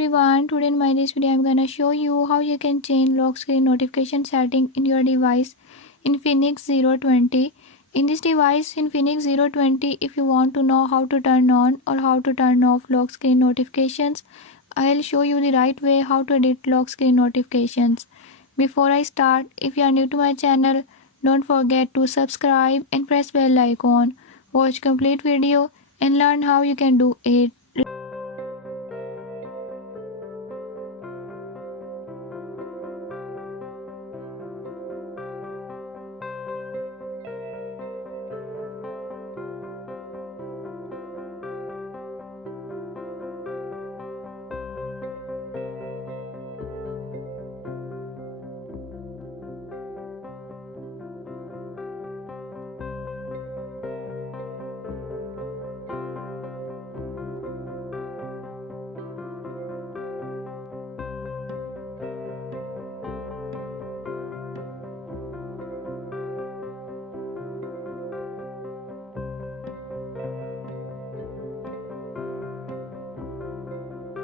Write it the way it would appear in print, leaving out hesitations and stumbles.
everyone, today in my this video I'm gonna show you how you can change lock screen notification setting in your device Infinix 020. In this device Infinix 020, if you want to know how to turn on or how to turn off lock screen notifications, I'll show you the right way how to edit lock screen notifications. Before I start, if you are new to my channel, don't forget to subscribe and press bell icon. Watch complete video and learn how you can do it.